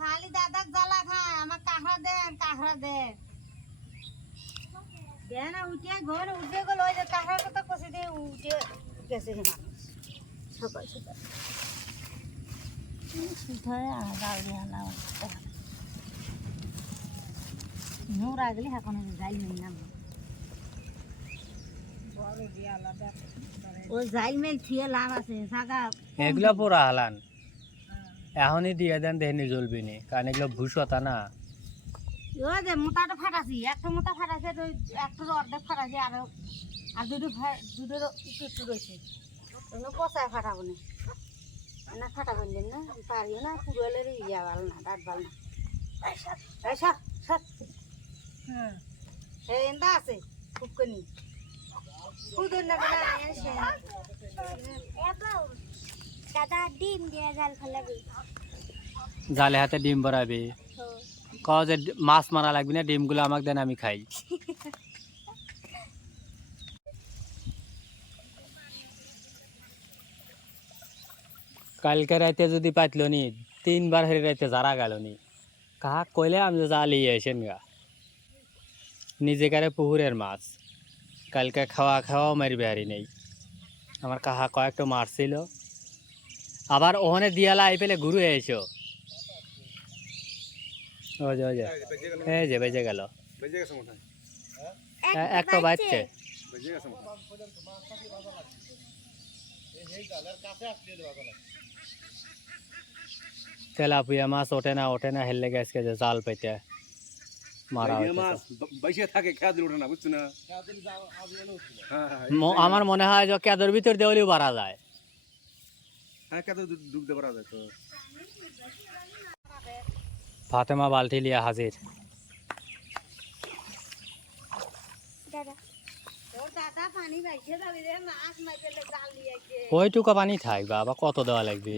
খালি দাদাক জ্বালা খায় আমার কাঁকড়া দেন দেন উঠে ঘর উঠে গেল ওই যে কাঁকড়ার কথা কষে দিয়ে উঠে গেছে সকাল সকাল সুঠায় জাল দিয়ে হালা নোর আগলে এখন যাই নেই না ওই যাই মেল থিয়ে লাভ আছে জায়গা এগুলো পুরা হালান এখনই দিয়ে দেন দেহনি জ্বলবি নি কারণ এগুলো ভুষতা না ওই যে মোটাটা ফাটাছি একটা মোটা ফাটাছে একটার অর্ধেক ফাটাছে আর দুটোর একটু রয়েছে পচায় ফাটাবো না ফাটা বললেন না পারিও না পুরোলের ইয়া ভালো না ডাট ভালো না এন্দা আছে খুব কনি দাদা ডিম দিয়ে জাল ফেলাবি জালে হাতে ডিম ভরাবি কও যে মাছ মারা লাগবে না ডিমগুলো আমাকে দেন আমি খাই কালকে রাতে যদি পাইতলো নি 3 বার হেরে রাতে যারা গেল নি কাহা কইলে আমি জালি আসেন গা নিজে কারে পুকুরের মাছ কালকে খাওয়াও মারবে হারি নেই আমার কাহা কয়েকটা মারছিল আবার ওখানে দিয়ালা আই পেলে ঘুরে এসো এই যে বেজে গেল একটা বাচ্চা তেলাপুয়া মাছ ওঠে না হেললে গেছে যে জাল পেতে মারা আমার মনে হয় যে কেদর ভিতর দেওয়ালেও পারা যায় ফাতেমা বালতি লিয়া হাজির ওইটুকু পানি থাক বাবা কত দেওয়া লাগবে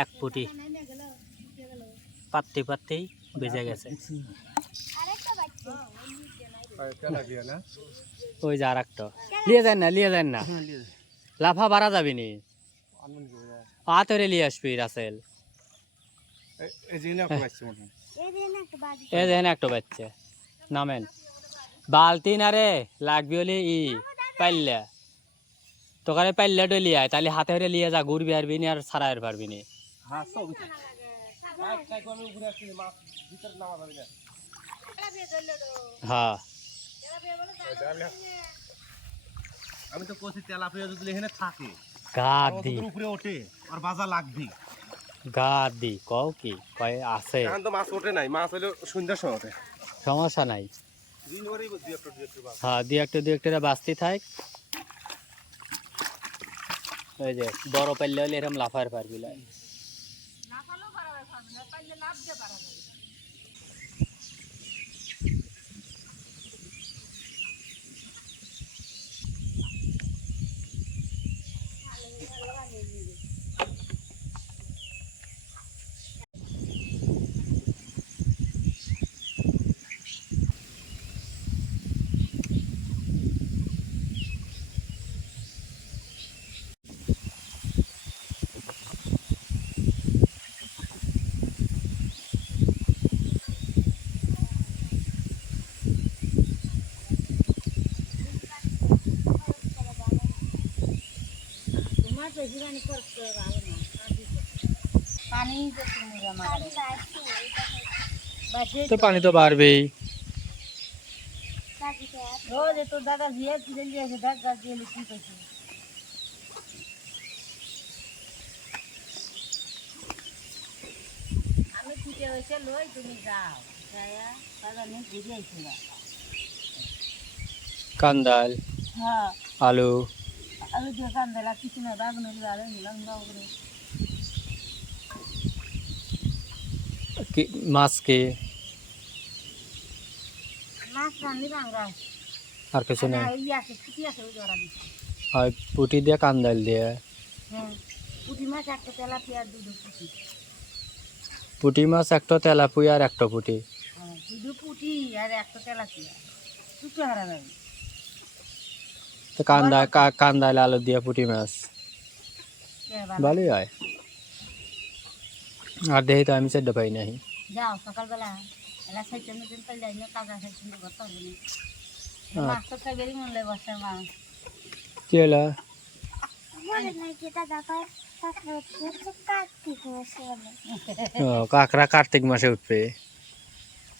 এক ফুটি পাত্তি বেজে গেছে ওই যে আর একটা লিয়ে যান না লাফা বাড়া যাবি নি আতরে লিয়ে আসবি রাসেল এই দেখেন একটা বাচ্চা নামেন বালতি না রে লাগবি হলে পাইলে তোকারে পাইলে ডলিয়ে আয় তাহলে হাতে হরে লিয়ে যা ঘুরবি হারবি নি আর ছাড়াই পারবি নি হ্যাঁ আমি তো কইছি তেলাপিয়া যদি এখানে থাকে গাদ দি উপরে ওঠে আর বাজা লাগবে গাদ দি কও কি কয় আছে এখন তো মাছ ওঠে নাই মাছ হলো সন্ধ্যার সময় ওঠে সমস্যা নাই দিন ভরেই দুই একটা হ্যাঁ দুই একটা বাঁচতে থাক ওই যে বড় পাইলে হলে এরকম লাফার পারবি তো পানি তো বাড়বেই তোর দাদা দিয়ে দিয়েছে দেখ গাছ দিয়ে কি করছে আমি ছুটে হয়েছে লই তুমি যাও দাদা নিয়ে ঘুরে আইছিল কান্দাল হ্যাঁ আলু দিয়ে কান্দাল আর কিছু না বাগুন আলু নিলাম করে মাছ কি মাছ রান্নি বাংলা আর কিছু নেই আছে ছুটি আছে ওই জরা দিচ্ছে আর পুটি দিয়ে কান্দাল দিয়ে হ্যাঁ পুঁটি মাছ একটা তেলাপিয়া আর দুটো পুঁটি পুটি মাছ একটা তেলাপুয়া আর একটা পুটি দুটো পুঁটি আর একটা তেলাপিয়া দুটো হারা যাবে তো কান্দাল আলু দিয়ে পুটি মাছ ভালোই হয়। আর দেখি তো আমি চারটা পাই নাই। যাও সকালবেলা এলা সাইতে নতুন পাই যাই না কাজা সাইতে ঘর তো হবে না মাছ তো খাই বেরি মন লাগে বর্ষার মাছ কি হলো? মনে নাই কি দাদা কয় কাকড়া হচ্ছে কার্তিক মাসে বলে। ও, কাঁকড়া কার্তিক মাসে উঠবে।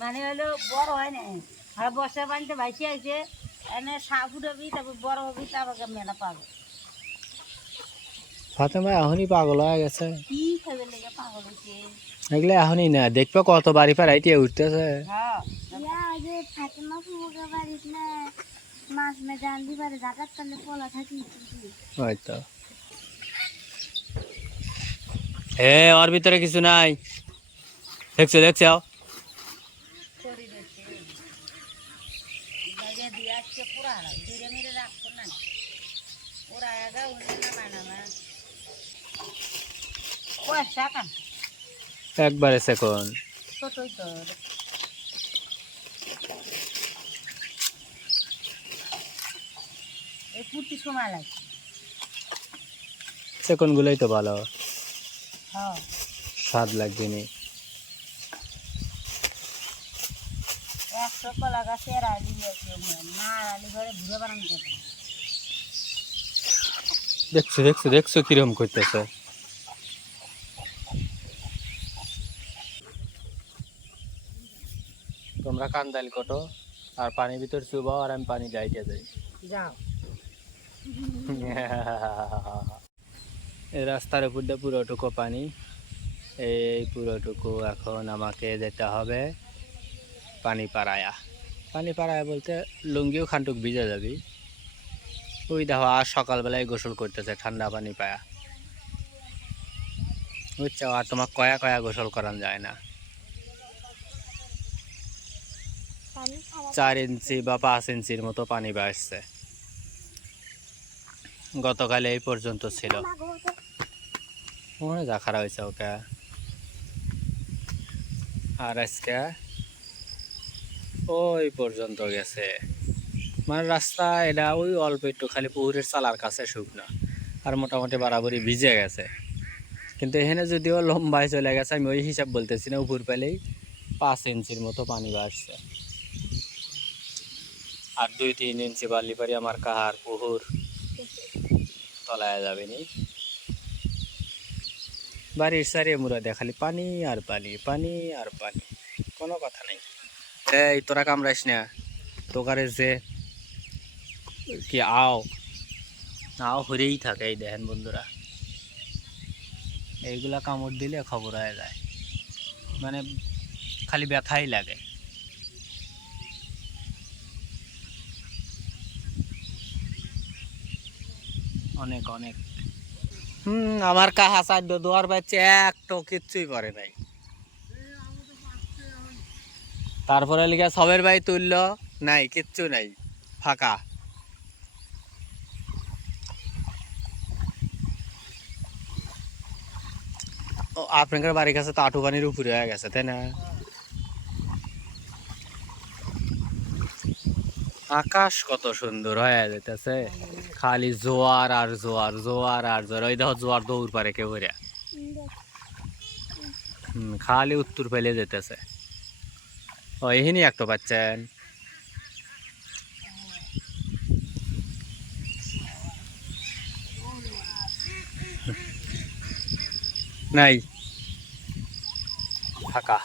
মানে হলো বড় হয় না আর বর্ষার পানিতে ভাইসে আছে এনে সাপ উঠবি তারপর বড় হবি তারপর মেলা পাবো ফাতেমা এখনই পাগল হয়ে গেছে। কি খাবে লেগে পাগল হয়েছে এগুলো এখনই না, দেখবে কত বাড়ি ফেরাইতে উঠতেছে। হ্যাঁ ইয়া ওই যে ফাতেমা ফুমুকে বাড়িতে না মাছ মেজান দিবারে জাগার তলে পোলা থাকি হয়তো এ ওর ভিতরে কিছু নাই, দেখছো দেখছো। শরীর হচ্ছে জায়গা দিয়ে আসছে পুরা হারাই ধীরে মেরে রাখতো না ওরা আগা উঠে না মানা পয়সা কান একবারে সেকন্ড ছোটই তো এই পুটি সময় লাগে সেকন্ড গুলোই তো ভালো, হ্যাঁ স্বাদ লাগবে নি। 100 কলা গাছে রালি আছে না রালি ঘরে ঘুরে বানানো যাবে দেখছো দেখছো দেখছো কিরম করতেছে। তোমরা কান্দালি কটো আর পানির ভিতর চুবাও আর আমি পানি ডাইটে যাই। যাও এই রাস্তার উপর দিয়ে পুরোটুকু পানি, এই পুরোটুকু এখন আমাকে যেতে হবে পানি পাড়ায়া। পানি পাড়ায়া বলতে লুঙ্গিও খানটুক ভিজে যাবি। ওই দেখো আর সকালবেলায় গোসল করতেছে ঠান্ডা পানি পায়া, বুঝছো। আর তোমার কয়া কয়া গোসল করান যায় না। পানি খারাপ 4 ইঞ্চি বা 5 ইঞ্চির মতো পানি বাড়ছে, গতকাল এই পর্যন্ত ছিল। মনে যা খারাপ হয়েছে ওকে। আর আজকে ওই পর্যন্ত গেছে, মানে রাস্তা এটা ওই অল্প একটু খালি পুকুরের চালার কাছে শুকনো, আর মোটামুটি বাড়াবাড়ি ভিজে গেছে। কিন্তু এখানে যদিও লম্বায় চলে গেছে, আমি ওই হিসাব বলতেছি না, উপর পেলেই 5 ইঞ্চির মতো পানি বাড়ছে। আর 2-3 ইঞ্চি বাড়লি পারি আমার কাহার পুকুর তলায় যাবে নি। বাড়ির সারি মুরা দেখালি পানি আর পানি, পানি আর পানি, কোনো কথা নেই। এই তোরা কামড়াইস না, তোকারে যে কি আও আও হরেই থাকে। এই দেখেন বন্ধুরা, এইগুলা কামড় দিলে খবর হয়ে যায়, মানে খালি ব্যথাই লাগে। অনেক অনেক আমার কাহা চাদ্য দোয়ার বাচ্চা একটো কিচ্ছুই করে নাই। তারপরে লিখে সবের ভাই তুলল নাই, কিচ্ছু নাই, ফাঁকা। ও আপনাদের বাড়ির কাছে তো আঁটু পানির উপরে হয়ে গেছে, তাই না? আকাশ কত সুন্দর হয়ে যেতেছে, খালি জোয়ার আর জোয়ার, জোয়ার আর জোয়ার। ওই দেখো জোয়ার দৌড় পারে কেউ খালি উত্তর ফেলে যেতেছে। ও এহিনি একটা পাচ্ছেন নাই, ফাঁকা।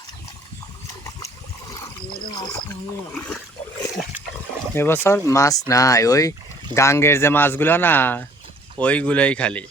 এবছর মাছ নাই, ওই গাঙ্গের যে মাছগুলো না ওইগুলোই খালি।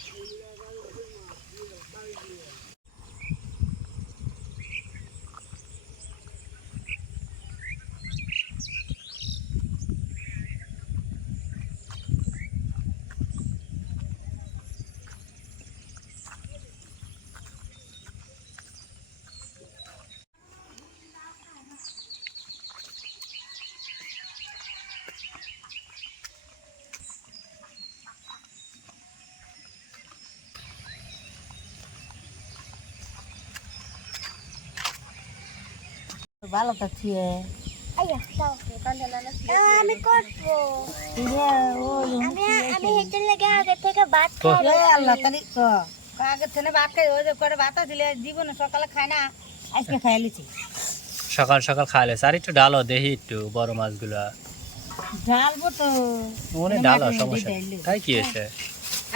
ভালো তো ছিয়ে আইয়া দাও আমি করবো। আমি আমি হেঁটে লেগে আগে থেকে ভাত খাই আল্লাহ তালি আগের থেকে ভাত খাই ওই যে করে ভাত ছিল জীবনে সকালে খায় না আজকে খাই লিছি সকাল সকাল খাইলে আর একটু ডালো দেখি একটু বড় মাছগুলো ঢালবো তো মনে ডালো সমস্যা নেই। তাই কি হয়েছে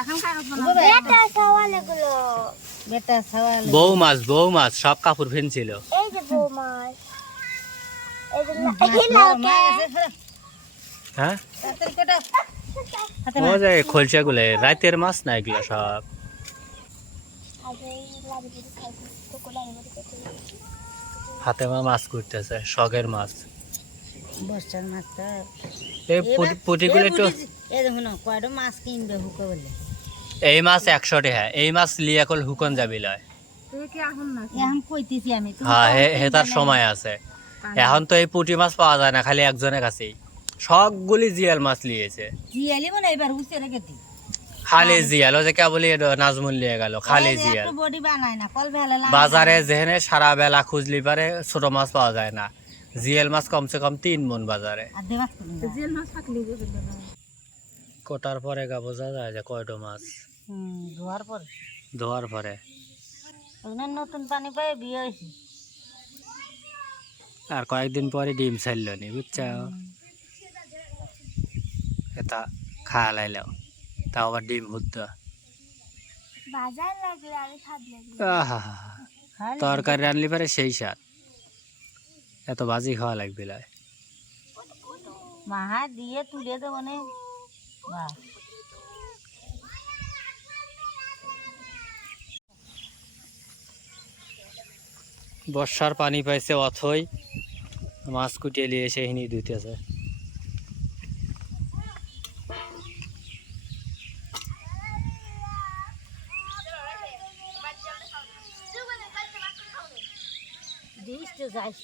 এখন কাগজ বেটা সওয়ালে গুলো বেটা সওয়াল বউ মাছ সব কাপড় ফেনছিল। এই যে বউ মাছ এই যে এই লাউকে হ্যাঁ তাড়াতাড়ি কেটে হাতে ও যে খোলসা গুলো রাতের মাছ না এগুলো সব আগে লাড়ি দিয়ে খাইছি তো কোলারে মধ্যে কেটে হাতে মাছ করতেছে শখের মাছ। বর্ষার মাছটা এই পুটিগুলো একটু এই দেখুন না কয়টা মাছ কিনবে হুকে বলে এই মাছ 100 টাকা এই মাছ লিয়া কল হুকন যাবি লয়। এখন কইতেছি আমি হ্যাঁ হে তার সময় আছে। এখন তো এই পুঁটি মাছ পাওয়া যায় না খালি একজনের কাছেই সবগুলি জিয়াল মাছ লিয়েছে। জিয়ালি মানে এবার উঠে রেখে দিই খালি জিয়াল ও যে কেবলই নাজমুল লিয়ে গেল খালি জিয়াল। বডি বানায় না কল ভেলে বাজারে যেখানে সারা বেলা খুঁজলি পারে ছোট মাছ পাওয়া যায় না। জিয়াল মাছ কমসে কম 3 মন বাজারে। আর দেবাস জিয়াল মাছ থাকলে কোটার পরে গা বোঝা যায় যে কয়টো মাছ ধোয়ার পর ধোয়ার পরে। নতুন পানি পাই বিয়ে হয়েছে আর কয়েকদিন পরে ডিম ছাড়ল নি বুঝছ এটা খাওয়া লাইল তাও আবার ডিম হুদ্দ বাজার লাগলে আর স্বাদ লাগবে তরকারি রানলি পারে সেই স্বাদ এত বাজি খাওয়া লাগবে লয়। মাহা দিয়ে তুলে দেবো নে বাহ বর্ষার পানি পাইছে অথই মাছ কুটিয়ে নিয়ে এসে হিনি ধুইতেছে। দিস তো যাইস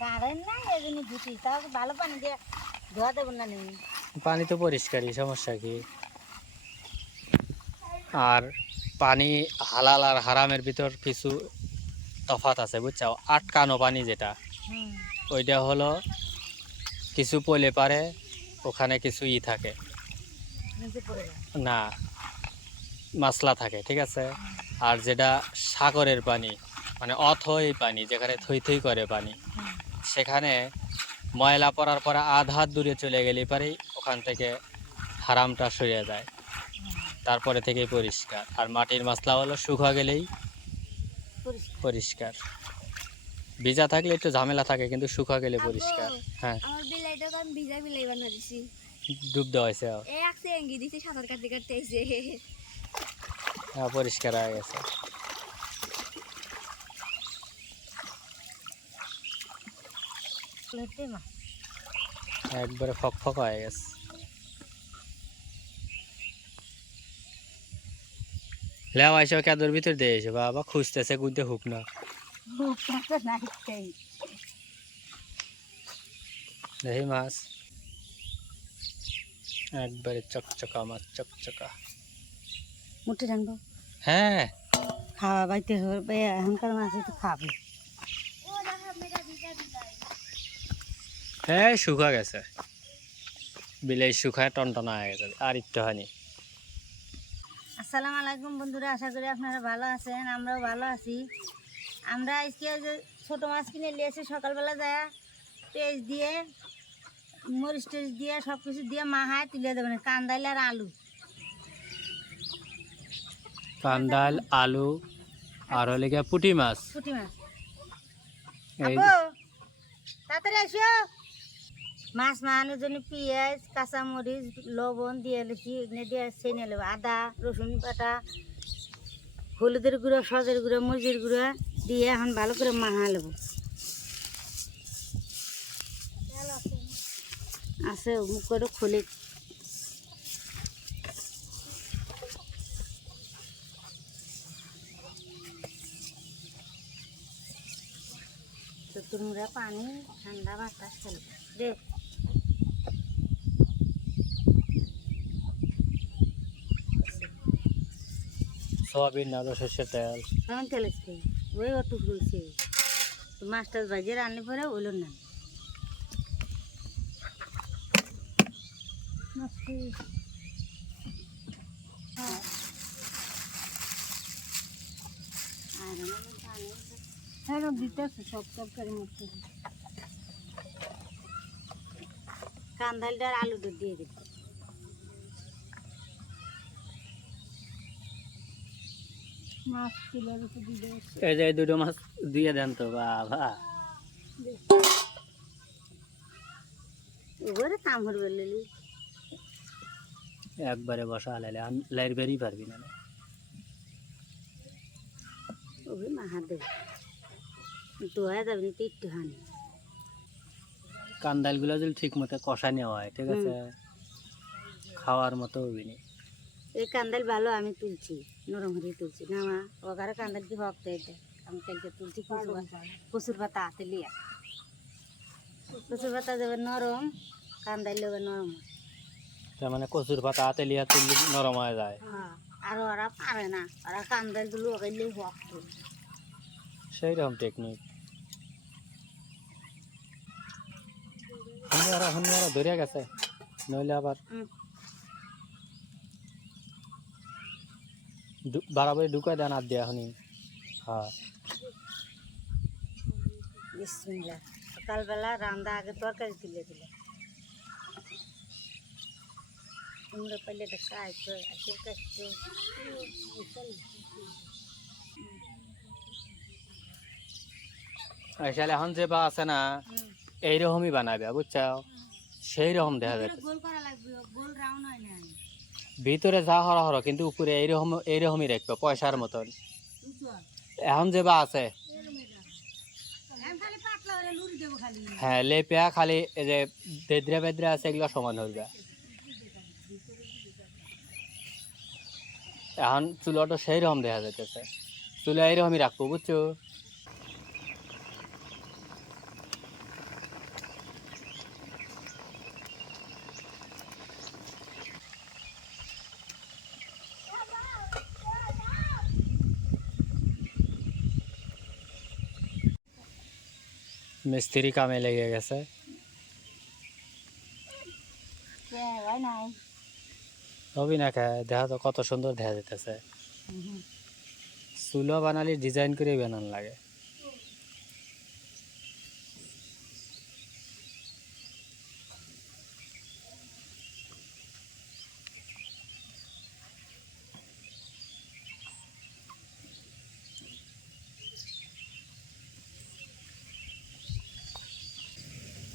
কারেন্ট নাই এই জন্য ধুতি তাও ভালো পানি দিয়ে ধোয়া দেবো না নেই পানি তো পরিষ্কারই সমস্যা কি। আর পানি হালাল আর হারামের ভিতর কিছু তফাৎ আছে বুঝছো। আটকানো পানি যেটা ওইটা হলো কিছু পলে পারে ওখানে কিছু থাকে নিচে পড়ে যায় না মাছলা থাকে ঠিক আছে। আর যেটা সাগরের পানি মানে অথই পানি যেখানে থই থই করে পানি সেখানে ময়লা পড়ার পরে আধ হাত দূরে চলে গেলে পারেই ওখান থেকে হারামটা সরিয়ে যায় তারপরে থেকেই পরিষ্কার। আর মাটির মাছলা হলো শুকা গেলেই পরিষ্কার। ভিজা থাকলে একটু ঝামেলা থাকে কিন্তু শুকা গেলে পরিষ্কার। হ্যাঁ আমার বিলাইটাকে আমি ভিজা বিলাই বানা দিছি ডুব দেওয়া হয়েছে এই একসে এঙ্গি দিছি সাঁতার কাটতে কাটতে এসে হ্যাঁ পরিষ্কার হয়ে গেছে। লেটে মাছ একবারে ফক ফক হয়ে গেছে। লেওয়া এসে কাদর ভিতর দিয়ে এসে বাবা খুঁজতেছে গুনতে হুক না দেখি মাছ একবারে চকচকা মাছ চকচকা। মুঠে জানবো হ্যাঁ খাওয়া বাইতে হবে এখনকার মাছ তো খাবে হ্যাঁ শুকা গেছে বিলেই শুকায় টনটনা হয়ে গেছে আর একটু হয়নি। আসসালামু আলাইকুম বন্ধুরা, আশা করি আপনারা ভালো আছেন, আমরাও ভালো আছি। আমরা আজকে যে ছোটো মাছ কিনে নিয়ে এসে সকালবেলা যায় পেঁয়াজ দিয়ে মরিচ টরিচ দিয়ে সব কিছু দিয়ে মাহায় তুলে দেবেন কান্দাইল আর আলু কান্দাল আলু আর হলে গিয়ে পুঁটি মাছ। পুঁটি মাছ এই আপু তাড়াতাড়ি আসো। মাছ মাখানোর জন্য পেঁয়াজ কাঁচামরিচ লবণ দিয়ে লেছি এগুলো দিয়ে ছেনে নেবো আদা রসুন বাটা হলুদের গুঁড়ো সজের গুঁড়ো মরিচের গুঁড়ো দিয়ে এখন ভালো করে মাখা নেবো। আছে মুখ করে খুলে চতুর্মুড়া পানি ঠান্ডা বাতাস খেলবে রে সয়াবিন না সর্ষের তেল কেমন তেল আসছে ওই অটুক রয়েছে মাছটা বাজিয়ে রান্না পরে ওইল না হ্যাঁ দিতেছে সব তরকারি মধ্যে কান্দালটা আর আলুটা দিয়ে দিতে মাছ তুলার উপর দিয়ে এই যে এই দুটো মাছ দিয়ে দেন তো বাবা। এবারে কামড় বেলি একবারে বসা লাইলে লাইর বেরিয়ে পারবি না। ওই মা হাত দেবে দোয়া যাবে না তো একটু হানি কান্দাল গুলো যদি ঠিক মতো কষা নেওয়া হয় ঠিক আছে খাওয়ার মতো হবি না। এই কান্দাল ভালো আমি তুলছি নরম হয়ে তুলছি না মা ওখানে কান্দাল কি হকতে আমি কালকে তুলছি কচুর পাতা হাতে লিয়া কচুর পাতা যাবে নরম কান্দাল যাবে নরম তার মানে কচুর পাতা হাতে লিয়া তুললে নরম হয়ে যায়। হ্যাঁ আর ওরা পারে না ওরা কান্দাল গুলো ওখানে হকত সেই রকম টেকনিক হুন্ডিয়ারা ধরে গেছে নইলে আবার বারাবারি ঢুকাই দেন আর দেয়া হনি। হ্যাঁ বিসমিল্লাহ সকালবেলা রান্না আগে তরকারি তুলে দিলে তোমরা পহলে দেখা আসতো আসির কাছে আসলে এখন যে বা আছে না এইরকমই বানাবে বুঝছাও সেই রকম দেখা যাচ্ছে গোল করা লাগবে গোল রাউন্ড হয় না ভিতরে যা হরা হরা কিন্তু উপরে এইরকমই রাখবে পয়সার মতন। এখন যে বা আছে খালি পাতলা হলে লুড়ি দেবো খালি হ্যাঁ লেপিয়া খালি এই যে বেদ্রা বেদ্রা আছে এগুলো সমান হইবে। এখন চুলাটা সেই রকম দেখা যাইতেছে চুলা এইরকমই রাখবো বুঝছো। মিস্ত্রি কামে লেগে গেছে হয় নাই হবি না খায় দেখা তো কত সুন্দর দেখা যাইতেছে। চুলো বানালে ডিজাইন করে বানান লাগে।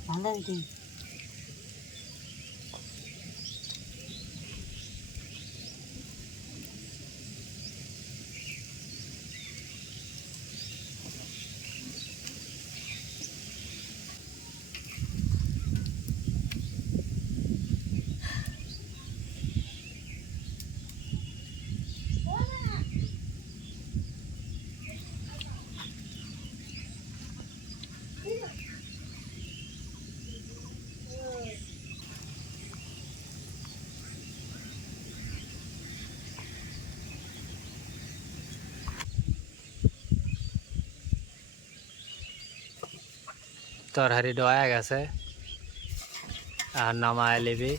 ভালো দিদি তরহারি ডয়া গেছে আর নামায় লিবি।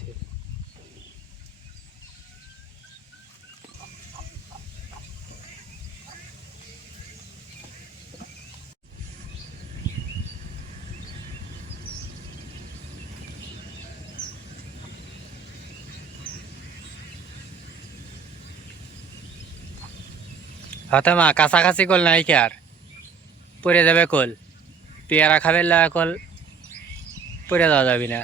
ঠিক হতে মা কাছাকাছি কল নাই কি আর পরে যাবে কল পেয়ারা খাবে কল পরে যাওয়া যাবি না।